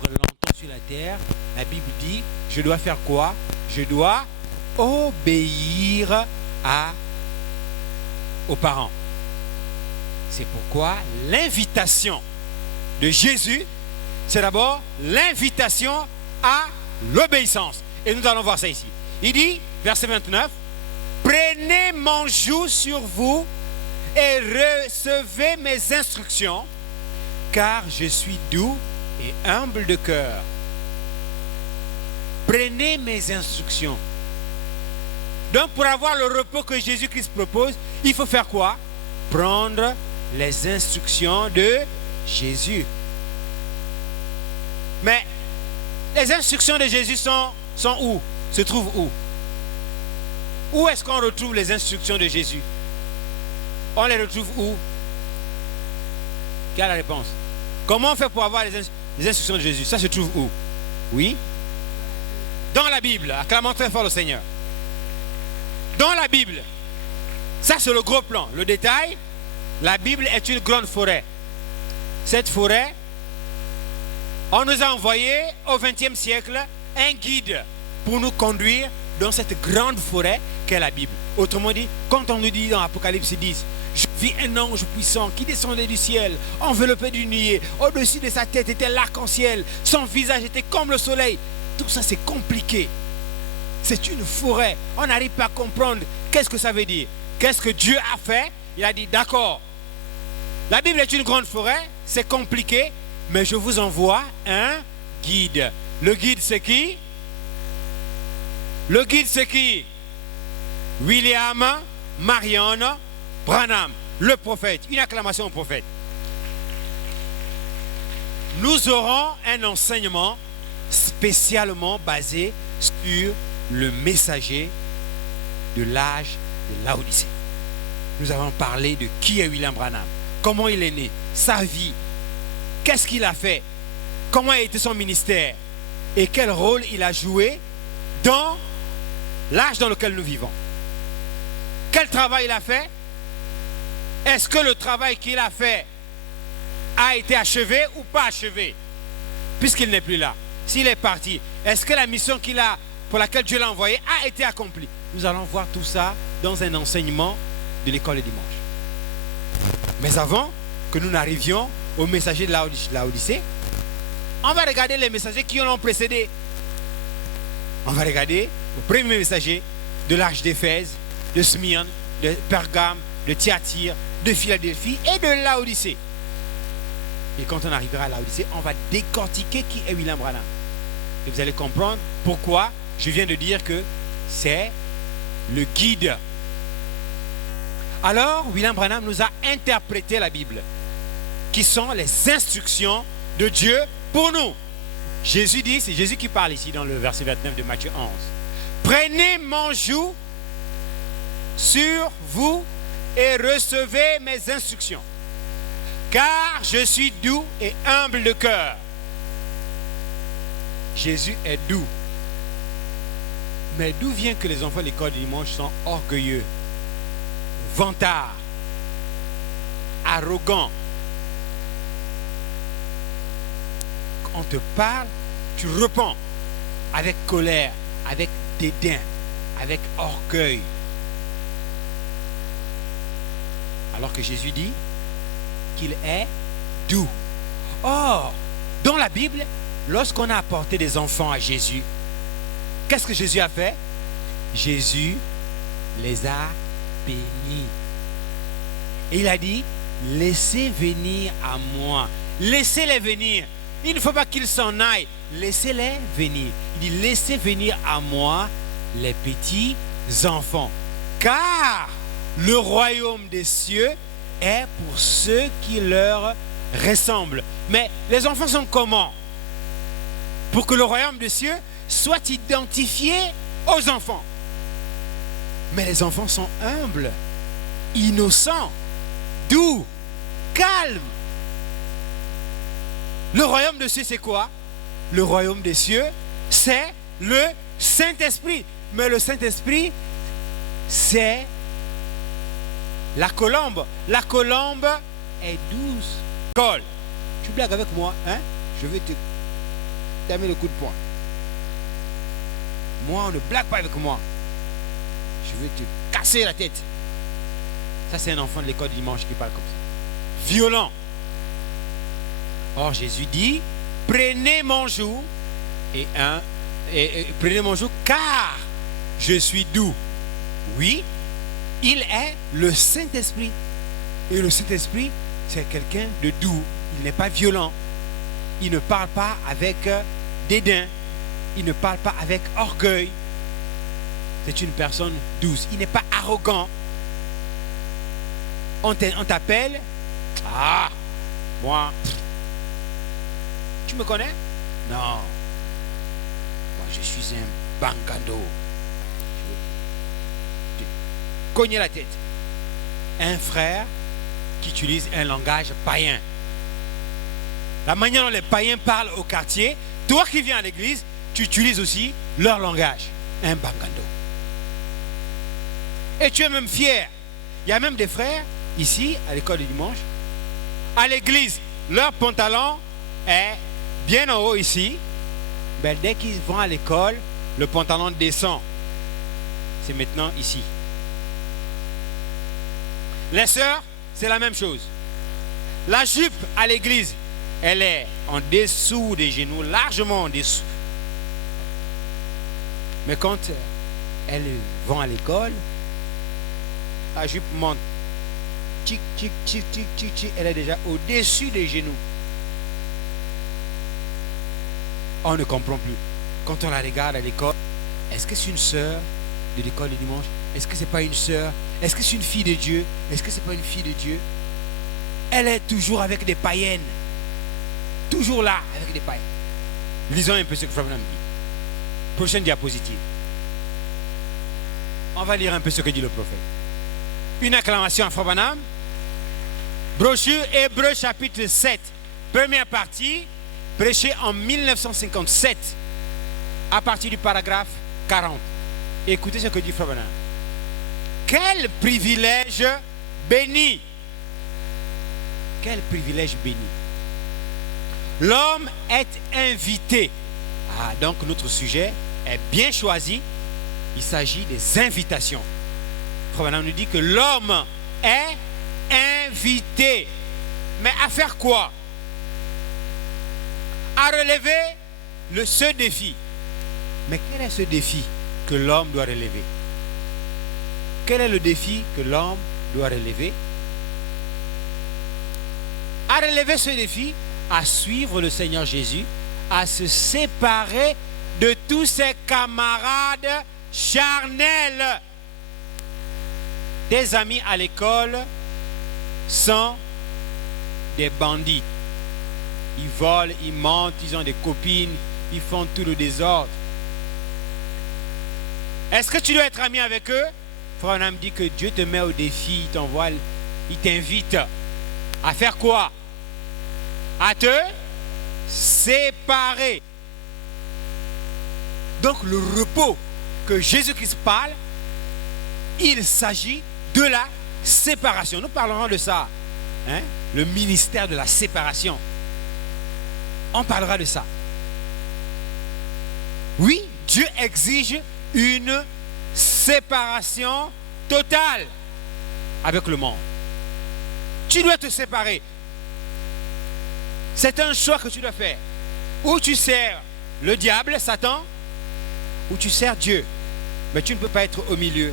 vivre longtemps sur la terre, la Bible dit, je dois faire quoi? Je dois obéir aux parents. C'est pourquoi l'invitation de Jésus, c'est d'abord l'invitation à l'obéissance. Et nous allons voir ça ici. Il dit, verset 29, « Prenez mon joug sur vous et recevez mes instructions, car je suis doux et humble de cœur. » Prenez mes instructions. Donc pour avoir le repos que Jésus-Christ propose, il faut faire quoi? Prendre les instructions de Jésus. Mais les instructions de Jésus sont où? Se trouvent où? Où est-ce qu'on retrouve les instructions de Jésus? On les retrouve où? Quelle est la réponse? Comment on fait pour avoir les instructions de Jésus? Ça se trouve où? Oui? Dans la Bible. Acclamons très fort le Seigneur. Dans la Bible. Ça c'est le gros plan. Le détail, la Bible est une grande forêt. Cette forêt, on nous a envoyé au XXe siècle un guide pour nous conduire dans cette grande forêt qu'est la Bible. Autrement dit, quand on nous dit dans Apocalypse 10, je vis un ange puissant qui descendait du ciel, enveloppé d'une nuée, au-dessus de sa tête était l'arc-en-ciel, son visage était comme le soleil. Tout ça c'est compliqué. C'est une forêt. On n'arrive pas à comprendre qu'est-ce que ça veut dire. Qu'est-ce que Dieu a fait? Il a dit d'accord. La Bible est une grande forêt, c'est compliqué, mais je vous envoie un guide. Le guide c'est qui? Le guide c'est qui? William Marion Branham, le prophète. Une acclamation au prophète. Nous aurons un enseignement spécialement basé sur le messager de l'âge de Laodicée. Nous avons parlé de qui est William Branham, comment il est né, sa vie, qu'est-ce qu'il a fait, comment a été son ministère et quel rôle il a joué dans l'âge dans lequel nous vivons. Quel travail il a fait? Est-ce que le travail qu'il a fait a été achevé ou pas achevé? Puisqu'il n'est plus là. S'il est parti, est-ce que la mission pour laquelle Dieu l'a envoyé a été accomplie? Nous allons voir tout ça dans un enseignement de l'école du dimanche. Mais avant que nous n'arrivions au messager de Laodicée, on va regarder les messagers qui l'ont précédé. On va regarder le premier messager de l'Arche d'Éphèse, de Smyrne, de Pergame, de Thyatire, de Philadelphie et de Laodicée. Et quand on arrivera à Laodicée, on va décortiquer qui est William Branham. Et vous allez comprendre pourquoi je viens de dire que c'est le guide. Alors, William Branham nous a interprété la Bible, qui sont les instructions de Dieu pour nous. Jésus dit, c'est Jésus qui parle ici dans le verset 29 de Matthieu 11. Prenez mon joug sur vous et recevez mes instructions, car je suis doux et humble de cœur. Jésus est doux. Mais d'où vient que les enfants de l'école du dimanche sont orgueilleux, vantards, arrogants? Quand on te parle, tu réponds avec colère, avec dédain, avec orgueil. Alors que Jésus dit qu'il est doux. Or, dans la Bible, lorsqu'on a apporté des enfants à Jésus, qu'est-ce que Jésus a fait? Jésus les a bénis. Et il a dit, laissez venir à moi. Laissez-les venir. Il ne faut pas qu'ils s'en aillent. Laissez-les venir. Il dit, laissez venir à moi les petits enfants. Car le royaume des cieux est pour ceux qui leur ressemblent. Mais les enfants sont comment? Pour que le royaume des cieux soit identifié aux enfants. Mais les enfants sont humbles, innocents, doux, calmes. Le royaume des cieux, c'est quoi? Le royaume des cieux, c'est le Saint-Esprit. Mais le Saint-Esprit, c'est la colombe. La colombe est douce. Cole, tu blagues avec moi, hein? Je vais te t'a mis le coup de poing. Moi, on ne blague pas avec moi. Je vais te casser la tête. Ça, c'est un enfant de l'école du dimanche qui parle comme ça. Violent. Or, Jésus dit, prenez mon joug prenez mon joug car je suis doux. Oui, il est le Saint-Esprit. Et le Saint-Esprit, c'est quelqu'un de doux. Il n'est pas violent. Il ne parle pas avec dédain. Il ne parle pas avec orgueil. C'est une personne douce. Il n'est pas arrogant. On t'appelle. Ah, moi. Tu me connais? Non. Moi, je suis un bangando. Je vais te cogner la tête. Un frère qui utilise un langage païen. La manière dont les païens parlent au quartier, toi qui viens à l'église, tu utilises aussi leur langage. Un bangando. Et tu es même fier. Il y a même des frères, ici, à l'école du dimanche, à l'église, leur pantalon est bien en haut ici. Ben, dès qu'ils vont à l'école, le pantalon descend. C'est maintenant ici. Les sœurs, c'est la même chose. La jupe à l'église, elle est en dessous des genoux, largement en dessous. Mais quand elles vont à l'école, la jupe monte. Tic, tic, tic, tic, tic, tic. Elle est déjà au-dessus des genoux. On ne comprend plus. Quand on la regarde à l'école, est-ce que c'est une sœur de l'école du dimanche? Est-ce que c'est pas une sœur? Est-ce que c'est une fille de Dieu? Est-ce que c'est pas une fille de Dieu? Elle est toujours avec des païennes. Toujours là, avec des païennes. Lisons un peu ce que Frère Branham dit. Prochaine diapositive. On va lire un peu ce que dit le prophète. Une acclamation à Frère Branham. Brochure Hébreux chapitre 7. Première partie, prêchée en 1957, à partir du paragraphe 40. Écoutez ce que dit Frère Branham. Quel privilège béni! Quel privilège béni! L'homme est invité. Ah, donc notre sujet est bien choisi. Il s'agit des invitations. Frère Branham nous dit que l'homme est invité. Mais à faire quoi? À relever ce défi. Mais quel est ce défi que l'homme doit relever? Quel est le défi que l'homme doit relever? À relever ce défi, à suivre le Seigneur Jésus, à se séparer de tous ses camarades charnels. Des amis à l'école sont des bandits. Ils volent, ils mentent, ils ont des copines, ils font tout le désordre. Est-ce que tu dois être ami avec eux? Frère Branham dit que Dieu te met au défi, il t'envoie, il t'invite à faire quoi? À te séparer. Donc le repos que Jésus-Christ parle, il s'agit de la séparation. Nous parlerons de ça. Hein? Le ministère de la séparation. On parlera de ça. Oui, Dieu exige une séparation totale avec le monde. Tu dois te séparer. C'est un choix que tu dois faire. Ou tu sers le diable, Satan, ou tu sers Dieu. Mais tu ne peux pas être au milieu.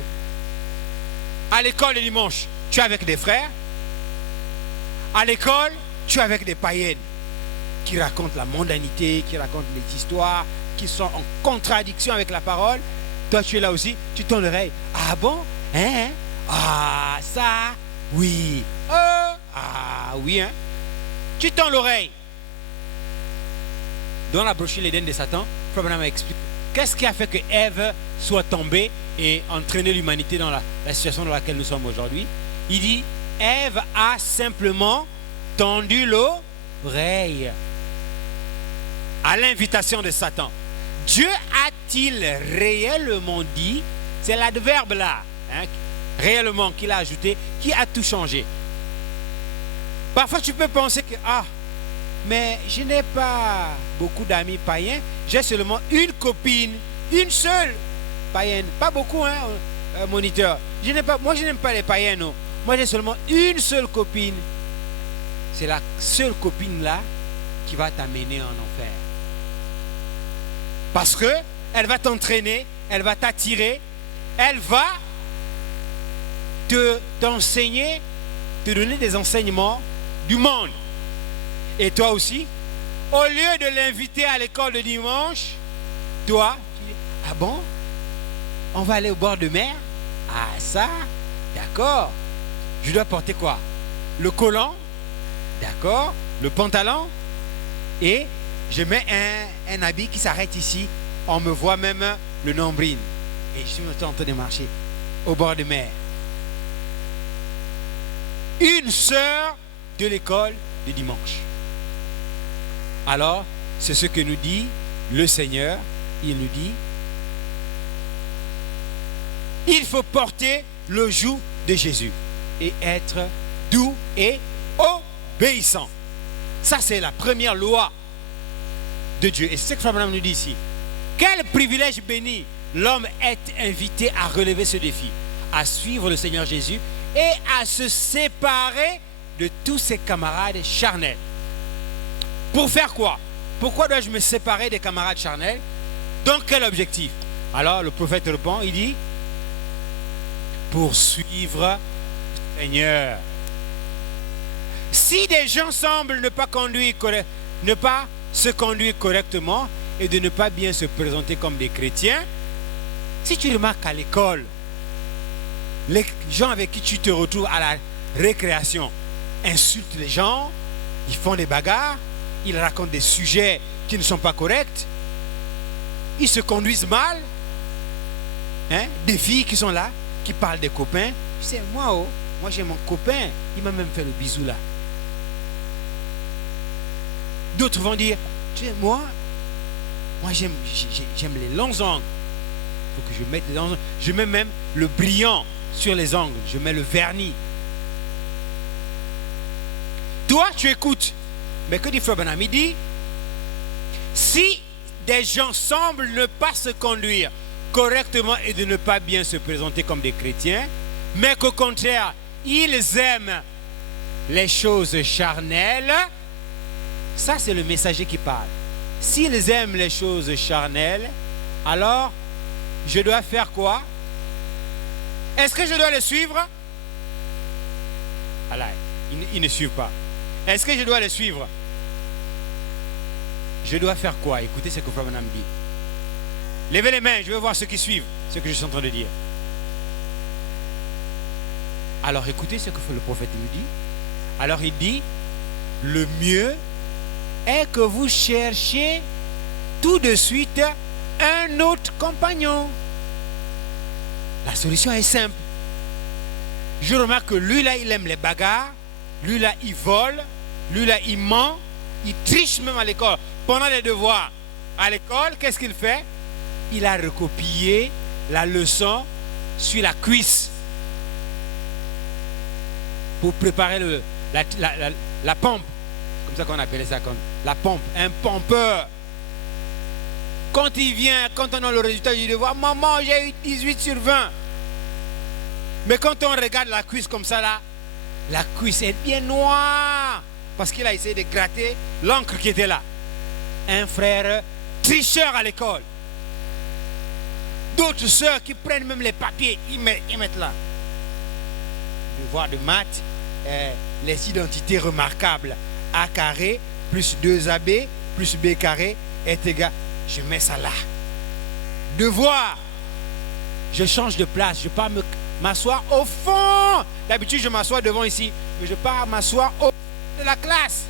À l'école le dimanche, tu es avec des frères. À l'école, tu es avec des païennes qui racontent la mondanité, qui racontent les histoires, qui sont en contradiction avec la parole. Toi, tu es là aussi, tu tends l'oreille. Ah bon? Hein? Ah, ça? Oui. Ah, oui, hein? Tu tends l'oreille. Dans la brochure l'Éden de Satan, Frère Branham explique qu'est-ce qui a fait que Ève soit tombée et entraîné l'humanité dans la situation dans laquelle nous sommes aujourd'hui. Il dit, Ève a simplement tendu l'oreille à l'invitation de Satan. Dieu a-t-il réellement dit, c'est l'adverbe là, hein, réellement qu'il a ajouté, qui a tout changé. Parfois tu peux penser que, mais je n'ai pas beaucoup d'amis païens. J'ai seulement une copine, une seule païenne. Pas beaucoup, hein, moniteur. Moi, je n'aime pas les païens, non. Moi, j'ai seulement une seule copine. C'est la seule copine là qui va t'amener en enfer. Parce que elle va t'entraîner, elle va t'attirer, elle va t'enseigner, te donner des enseignements du monde. Et toi aussi, au lieu de l'inviter à l'école le dimanche, toi, tu dis, ah bon? On va aller au bord de mer? Ah ça, d'accord. Je dois porter quoi? Le collant, d'accord, le pantalon, et je mets un habit qui s'arrête ici. On me voit même le nombril. Et je suis en train de marcher au bord de mer. Une sœur de l'école du dimanche. Alors, c'est ce que nous dit le Seigneur. Il nous dit, il faut porter le joug de Jésus et être doux et obéissant. Ça, c'est la première loi de Dieu. Et c'est ce que Frère Branham nous dit ici. Quel privilège béni l'homme est invité à relever ce défi, à suivre le Seigneur Jésus et à se séparer de tous ses camarades charnels. Pour faire quoi? Pourquoi dois-je me séparer des camarades charnels? Dans quel objectif? Alors le prophète répond, il dit, pour suivre le Seigneur. Si des gens semblent ne pas se conduire correctement et de ne pas bien se présenter comme des chrétiens, si tu remarques à l'école, les gens avec qui tu te retrouves à la récréation insultent les gens, ils font des bagarres, ils racontent des sujets qui ne sont pas corrects, ils se conduisent mal, hein? Des filles qui sont là, qui parlent des copains. Tu sais, moi j'ai mon copain, il m'a même fait le bisou là. D'autres vont dire, tu sais, moi j'aime les longs ongles. Il faut que je mette les longs ongles. Je mets même le brillant sur les ongles. Je mets le vernis. Toi, tu écoutes. Mais que dit Frère Branham? Il dit, si des gens semblent ne pas se conduire correctement et de ne pas bien se présenter comme des chrétiens, mais qu'au contraire, ils aiment les choses charnelles, ça c'est le messager qui parle. S'ils aiment les choses charnelles, alors je dois faire quoi? Est-ce que je dois les suivre? Voilà, ils ne suivent pas. Est-ce que je dois les suivre? Je dois faire quoi? Écoutez ce que Frère Branham dit. Levez les mains, je veux voir ceux qui suivent ce que je suis en train de dire. Alors écoutez ce que le prophète nous dit. Alors il dit, le mieux est que vous cherchiez tout de suite un autre compagnon. La solution est simple. Je remarque que lui là, il aime les bagarres, lui là, il vole, lui là, il ment, il triche même à l'école. Pendant les devoirs à l'école, qu'est-ce qu'il fait? Il a recopié la leçon sur la cuisse pour préparer la pompe. Comme ça qu'on appelait ça, la pompe, un pompeur. Quand il vient, quand on a le résultat du devoir, maman, j'ai eu 18 sur 20. Mais quand on regarde la cuisse comme ça là, la cuisse est bien noire parce qu'il a essayé de gratter l'encre qui était là. Un frère tricheur à l'école. D'autres sœurs qui prennent même les papiers, ils mettent là. Devoir de maths, les identités remarquables. A carré plus 2AB plus B carré est égal. Je mets ça là. Devoir. Je change de place. Je pars m'asseoir au fond. D'habitude, je m'assois devant ici. Mais je pars m'asseoir au fond de la classe.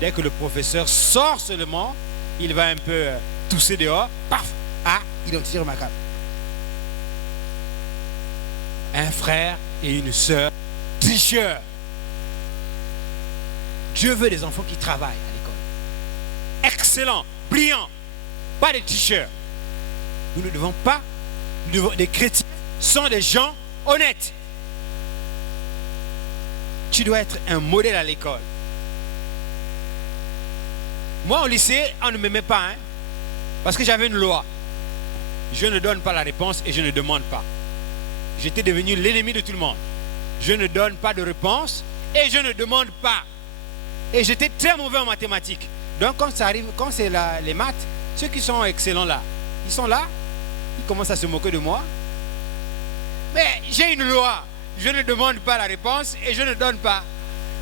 Dès que le professeur sort seulement, il va un peu tousser dehors. Paf. Ah, identité remarquable. Un frère et une sœur tricheurs. Dieu veut des enfants qui travaillent à l'école. Excellent, brillant, pas des tricheurs. Nous ne devons pas, les chrétiens sont des gens honnêtes. Tu dois être un modèle à l'école. Moi, au lycée, on ne m'aimait pas, hein, parce que j'avais une loi. Je ne donne pas la réponse et je ne demande pas. J'étais devenu l'ennemi de tout le monde. Je ne donne pas de réponse et je ne demande pas. Et j'étais très mauvais en mathématiques. Donc quand ça arrive, quand c'est les maths, ceux qui sont excellents là, ils sont là, ils commencent à se moquer de moi. Mais j'ai une loi. Je ne demande pas la réponse et je ne donne pas.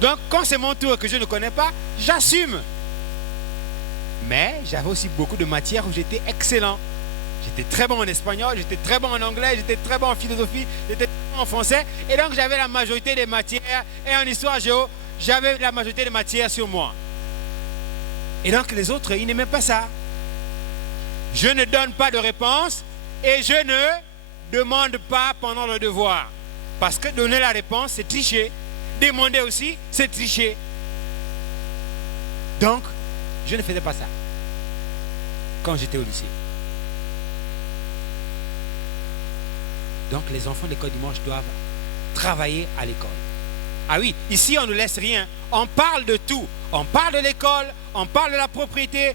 Donc quand c'est mon tour que je ne connais pas, j'assume. Mais j'avais aussi beaucoup de matières où j'étais excellent. J'étais très bon en espagnol, j'étais très bon en anglais, j'étais très bon en philosophie, j'étais très bon en français. Et donc j'avais la majorité des matières. Et en histoire géo, j'avais la majorité des matières sur moi. Et donc les autres, ils n'aimaient pas ça. Je ne donne pas de réponse et je ne demande pas pendant le devoir. Parce que donner la réponse, c'est tricher. Demander aussi, c'est tricher. Donc, je ne faisais pas ça quand j'étais au lycée. Donc les enfants de l'école dimanche doivent travailler à l'école. Ah oui, ici on ne laisse rien. On parle de tout. On parle de l'école, on parle de la propriété,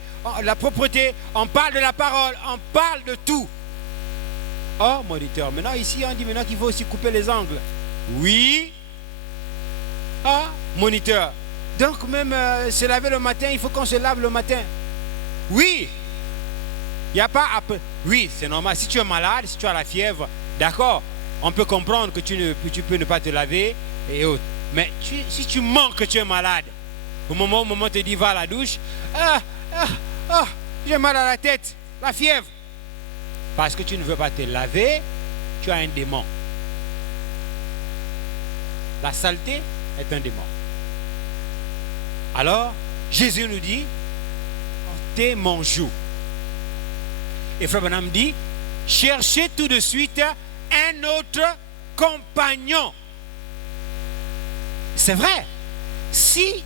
on parle de la parole, on parle de tout. Oh, moniteur, maintenant ici on dit maintenant qu'il faut aussi couper les angles. Oui. Ah, moniteur. Donc même se laver le matin, il faut qu'on se lave le matin. Oui. Il n'y a pas après. Oui, c'est normal. Si tu es malade, si tu as la fièvre, d'accord, on peut comprendre que tu peux ne pas te laver et autres. Mais si tu manques que tu es malade, au moment où on te dit va à la douche, j'ai mal à la tête, la fièvre. Parce que tu ne veux pas te laver, tu as un démon. La saleté est un démon. Alors, Jésus nous dit, portez mon joug. Et Frère Branham dit, cherchez tout de suite un autre compagnon. C'est vrai. Si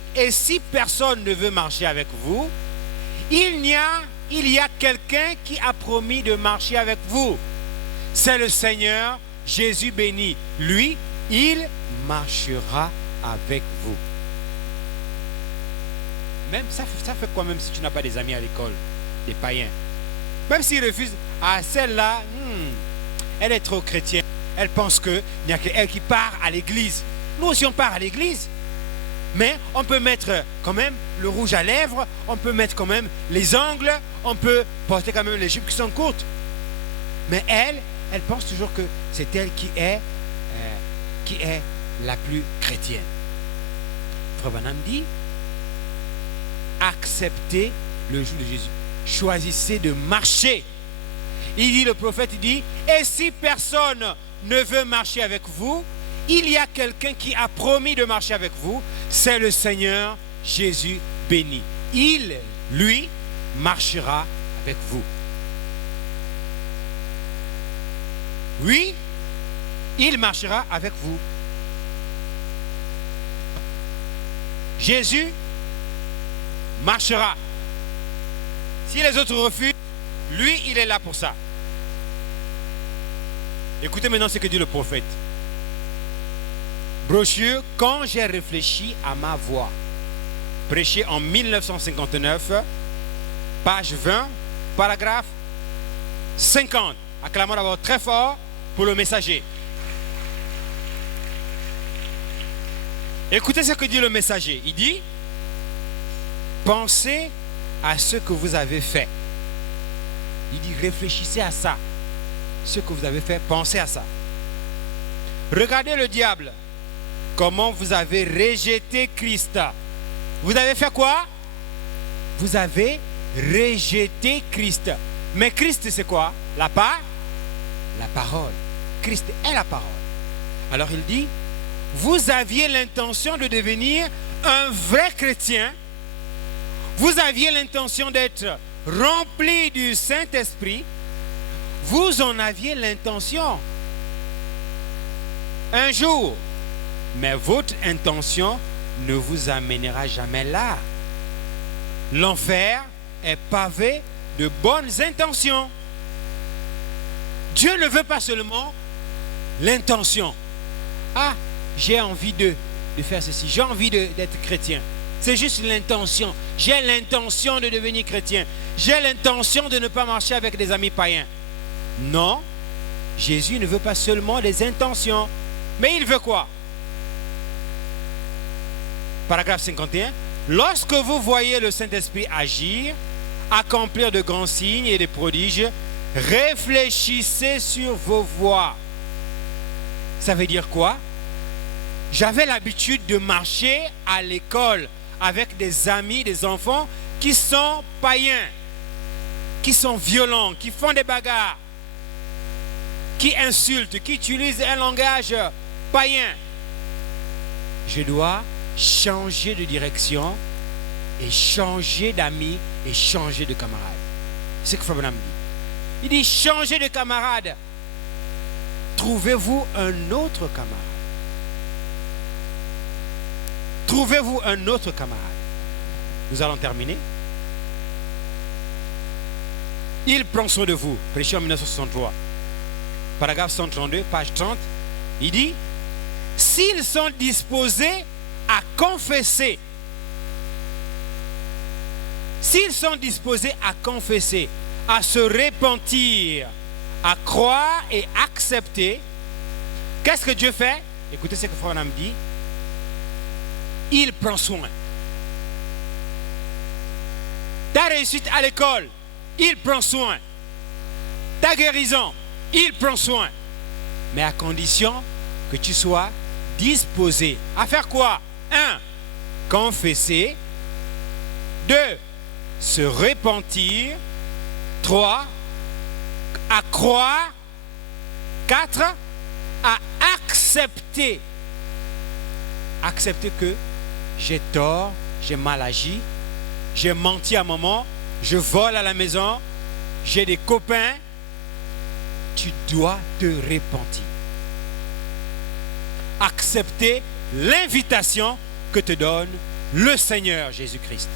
personne ne veut marcher avec vous, il y a quelqu'un qui a promis de marcher avec vous. C'est le Seigneur Jésus béni. Lui, il marchera avec vous. Même ça fait quoi même si tu n'as pas des amis à l'école, des païens? Même s'ils refusent, celle-là, elle est trop chrétienne. Elle pense qu'il n'y a qu'elle qui part à l'église. Nous aussi on part à l'église. Mais on peut mettre quand même le rouge à lèvres, on peut mettre quand même les ongles, on peut porter quand même les jupes qui sont courtes. Mais elle pense toujours que c'est elle qui est la plus chrétienne. Frère Branham dit, acceptez le joug de Jésus. Choisissez de marcher. Il dit, le prophète, il dit, et si personne ne veut marcher avec vous, il y a quelqu'un qui a promis de marcher avec vous, c'est le Seigneur Jésus béni. Il, lui, marchera avec vous. Oui, il marchera avec vous. Jésus marchera. Si les autres refusent, lui, il est là pour ça. Écoutez maintenant ce que dit le prophète. Brochure, quand j'ai réfléchi à ma voix, prêché en 1959, page 20, paragraphe 50. Acclamons d'abord très fort pour le messager. Écoutez ce que dit le messager. Il dit, pensez à ce que vous avez fait. Il dit, réfléchissez à ça. Ce que vous avez fait, pensez à ça. Regardez le diable. Comment vous avez rejeté Christ. Vous avez fait quoi? Vous avez rejeté Christ. Mais Christ, c'est quoi? La parole. Christ est la parole. Alors il dit, vous aviez l'intention de devenir un vrai chrétien. Vous aviez l'intention d'être rempli du Saint-Esprit. Vous en aviez l'intention. Un jour. Mais votre intention ne vous amènera jamais là. L'enfer est pavé de bonnes intentions. Dieu ne veut pas seulement l'intention. Ah, j'ai envie de faire ceci, j'ai envie d'être chrétien. C'est juste l'intention. J'ai l'intention de devenir chrétien. J'ai l'intention de ne pas marcher avec des amis païens. Non, Jésus ne veut pas seulement des intentions. Mais il veut quoi? Paragraphe 51. Lorsque vous voyez le Saint-Esprit agir, accomplir de grands signes et des prodiges, réfléchissez sur vos voies. Ça veut dire quoi? J'avais l'habitude de marcher à l'école avec des amis, des enfants qui sont païens, qui sont violents, qui font des bagarres, qui insultent, qui utilisent un langage païen. Je dois changer de direction et changer d'amis et changer de camarades. C'est ce que Frère Branham dit. Il dit changez de camarade. Trouvez-vous un autre camarade. Trouvez-vous un autre camarade. Nous allons terminer. Il prend soin de vous. Prêché en 1963. Paragraphe 132, page 30. Il dit s'ils sont disposés à confesser, s'ils sont disposés à confesser, à se repentir, à croire et accepter, qu'est-ce que Dieu fait? Écoutez ce que Frère Branham dit. Il prend soin. Ta réussite à l'école, il prend soin. Ta guérison, il prend soin. Mais à condition que tu sois disposé à faire quoi? 1. Confesser. 2. Se repentir. 3. À croire. 4. À accepter. Accepter que j'ai tort, j'ai mal agi, j'ai menti à un moment, je vole à la maison, j'ai des copains. Tu dois te repentir. Accepter l'invitation que te donne le Seigneur Jésus-Christ.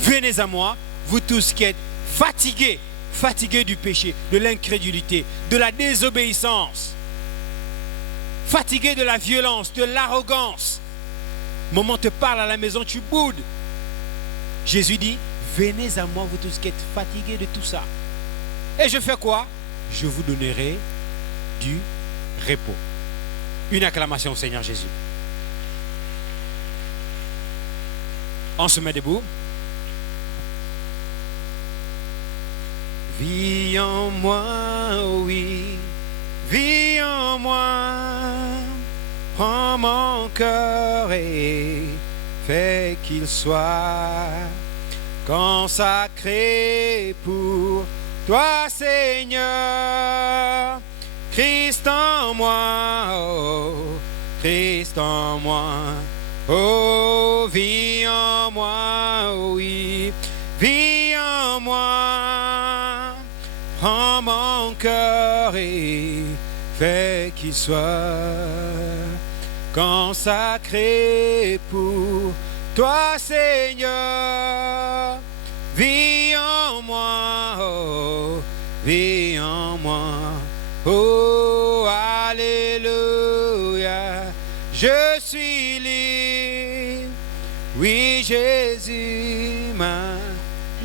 Venez à moi, vous tous qui êtes fatigués, fatigués du péché, de l'incrédulité, de la désobéissance, fatigués de la violence, de l'arrogance. Maman te parle à la maison, tu boudes. Jésus dit, venez à moi, vous tous qui êtes fatigués de tout ça. Et je fais quoi? Je vous donnerai du repos. Une acclamation au Seigneur Jésus. On se met debout. Vis en moi, oui, vis en moi. Prends mon cœur et fais qu'il soit consacré pour toi, Seigneur. Christ en moi, oh, Christ en moi, oh, vis en moi, oui, vis en moi. Prends mon cœur et fais qu'il soit consacré pour toi, Seigneur. Vis en moi, oh, vis en moi. Oh, alléluia, je suis libre. Oui, Jésus m'a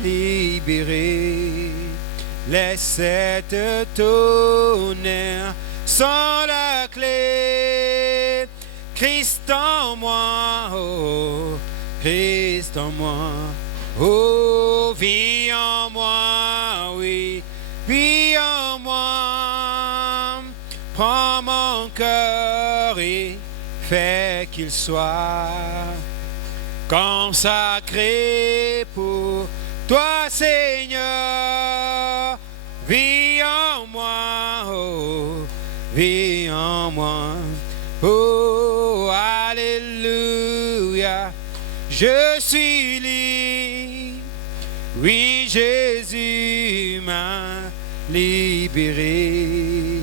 libéré. Les 7 tonnerres sont la clé. Christ en moi, oh, Christ en moi. Oh, vis en moi, oui, vis en moi. Prends mon cœur et fais qu'il soit consacré pour toi, Seigneur. Vis en moi, oh, vis en moi. Oh, alléluia, je suis libre. Oui, Jésus m'a libéré.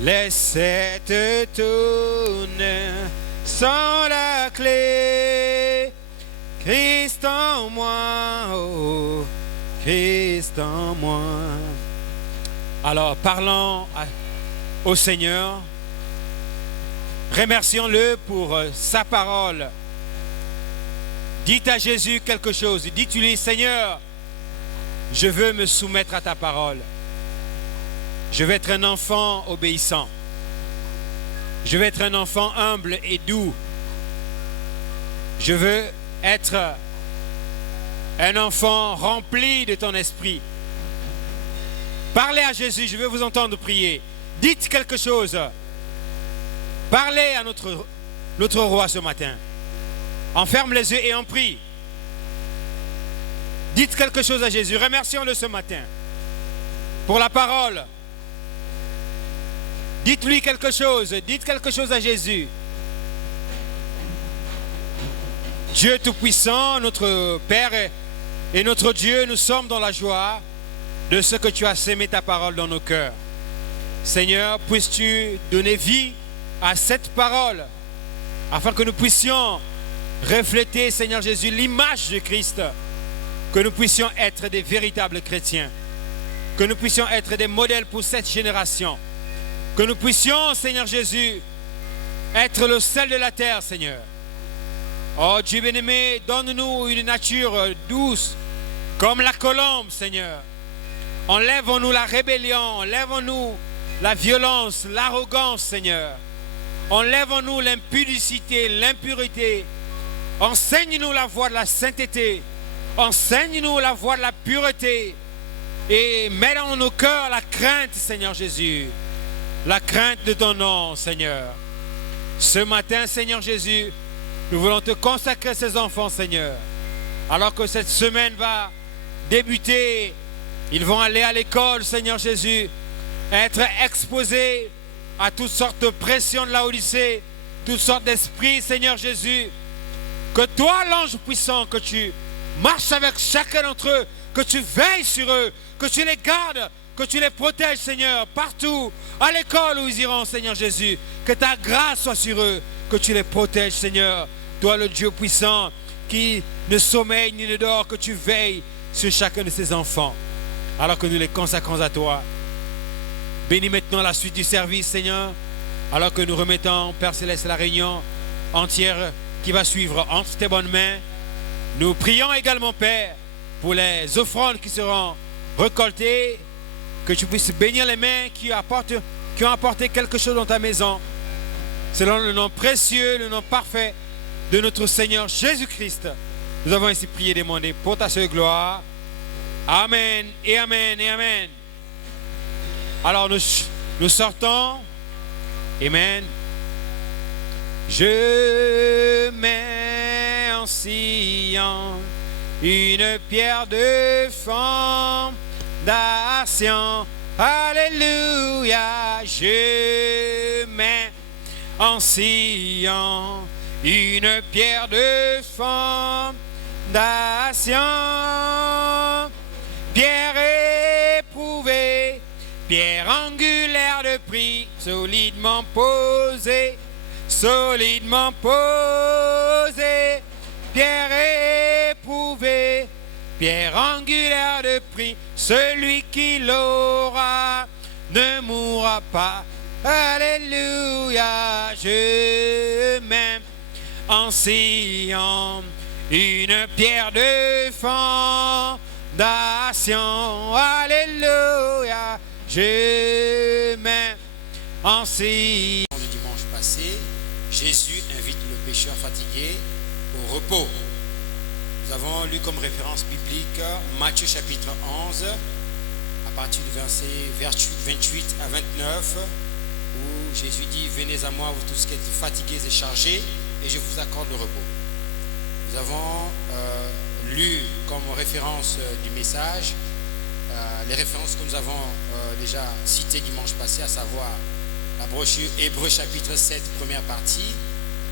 Les 7 tonnerres sont la clé. Christ en moi, oh, Christ en moi. Alors, parlons au Seigneur. Remercions-le pour sa parole Dites à Jésus quelque chose. Dites-lui, Seigneur, je veux me soumettre à ta parole. Je veux être un enfant obéissant. Je veux être un enfant humble et doux. Je veux être un enfant rempli de ton esprit. Parlez à Jésus, je veux vous entendre prier. Dites quelque chose. Parlez à notre roi ce matin. On ferme les yeux et on prie. Dites quelque chose à Jésus. Remercions-le ce matin pour la parole. Dites-lui quelque chose. Dites quelque chose à Jésus. Dieu Tout-Puissant, notre Père et notre Dieu, nous sommes dans la joie de ce que tu as sémé ta parole dans nos cœurs. Seigneur, puisses-tu donner vie à cette parole afin que nous puissions refléter, Seigneur Jésus, l'image de Christ, que nous puissions être des véritables chrétiens, que nous puissions être des modèles pour cette génération, que nous puissions, Seigneur Jésus, être le sel de la terre, Seigneur. Oh Dieu bien-aimé, donne-nous une nature douce, comme la colombe, Seigneur. Enlève en nous la rébellion, enlève en nous la violence, l'arrogance, Seigneur. Enlève en nous l'impudicité, l'impureté. Enseigne-nous la voie de la sainteté. Enseigne-nous la voie de la pureté. Et mets dans nos cœurs la crainte, Seigneur Jésus. La crainte de ton nom, Seigneur. Ce matin, Seigneur Jésus, nous voulons te consacrer ces enfants, Seigneur. Alors que cette semaine va débuter, ils vont aller à l'école, Seigneur Jésus, être exposés à toutes sortes de pressions de la Odyssée, toutes sortes d'esprits, Seigneur Jésus. Que toi, l'ange puissant, que tu marches avec chacun d'entre eux, que tu veilles sur eux, que tu les gardes, que tu les protèges, Seigneur, partout, à l'école où ils iront, Seigneur Jésus. Que ta grâce soit sur eux, que tu les protèges, Seigneur. Toi, le Dieu puissant, qui ne sommeille ni ne dort, que tu veilles sur chacun de ces enfants, alors que nous les consacrons à toi. Bénis maintenant la suite du service, Seigneur, alors que nous remettons, Père Céleste, la réunion entière qui va suivre entre tes bonnes mains. Nous prions également, Père, pour les offrandes qui seront récoltées, que tu puisses bénir les mains qui ont apporté quelque chose dans ta maison, selon le nom précieux, le nom parfait de notre Seigneur Jésus-Christ. Nous avons ainsi prié et demandé pour ta seule gloire. Amen et amen et amen. Alors nous sortons. Amen. Je mets en Sion une pierre de fondation. Alléluia. Je mets en Sion une pierre de fondation. Pierre éprouvée, pierre angulaire de prix, solidement posée, pierre éprouvée, pierre angulaire de prix, celui qui l'aura ne mourra pas. Alléluia, je mets en Sion une pierre de fondation. Alléluia, je mets en Sion. Le dimanche passé, Jésus invite le pécheur fatigué au repos. Nous avons lu comme référence biblique Matthieu chapitre 11, à partir du verset 28 à 29, où Jésus dit: venez à moi, vous tous qui êtes fatigués et chargés, et je vous accorde le repos. Nous avons lu comme référence du message les références que nous avons déjà citées dimanche passé, à savoir la brochure Hébreux chapitre 7, première partie,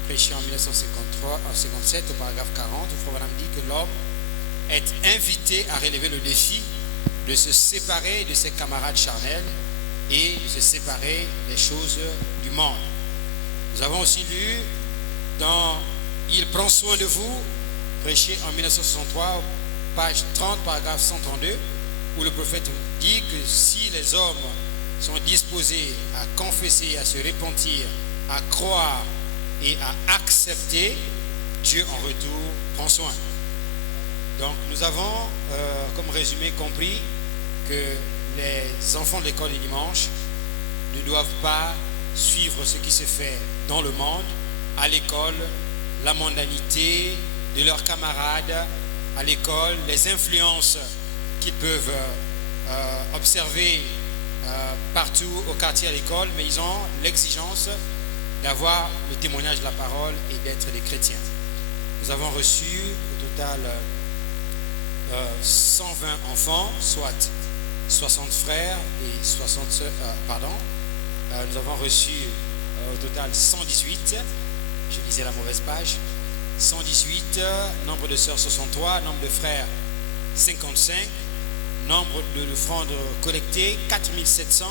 prêchée en 1957 au paragraphe 40, où Frère Branham dit que l'homme est invité à relever le défi de se séparer de ses camarades charnels et de se séparer des choses du monde. Nous avons aussi lu dans Il prend soin de vous, prêché en 1963, page 30, paragraphe 132, où le prophète dit que si les hommes sont disposés à confesser, à se repentir, à croire et à accepter Dieu en retour prend soin. Donc nous avons, comme résumé, compris que les enfants de l'école du dimanche ne doivent pas suivre ce qui se fait dans le monde, à l'école, la mondanité de leurs camarades à l'école, les influences qu'ils peuvent observer partout au quartier à l'école, mais ils ont l'exigence d'avoir le témoignage de la parole et d'être des chrétiens. Nous avons reçu au total 120 enfants, soit 60 frères et 60 sœurs, nous avons reçu au total 118, je lisais la mauvaise page, 118, nombre de sœurs 63, nombre de frères 55, nombre d'offrandes collectées 4700,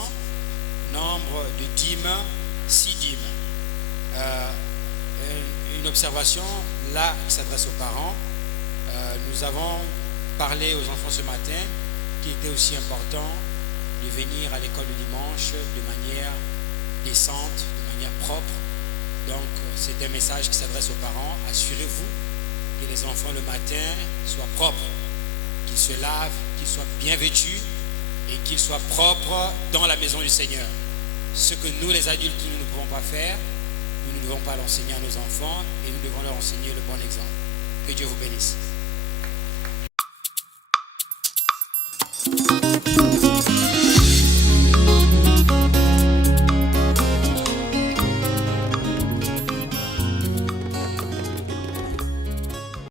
nombre de dîmes 6 dîmes. Une observation là qui s'adresse aux parents. Nous avons parlé aux enfants ce matin qu'il était aussi important de venir à l'école le dimanche de manière décente, de manière propre. Donc c'est un message qui s'adresse aux parents. Assurez-vous que les enfants le matin soient propres, qu'ils se lavent, qu'ils soient bien vêtus et qu'ils soient propres dans la maison du Seigneur. Ce que nous les adultes nous ne pouvons pas faire, nous ne devons pas l'enseigner à nos enfants et nous devons leur enseigner le bon exemple. Que Dieu vous bénisse.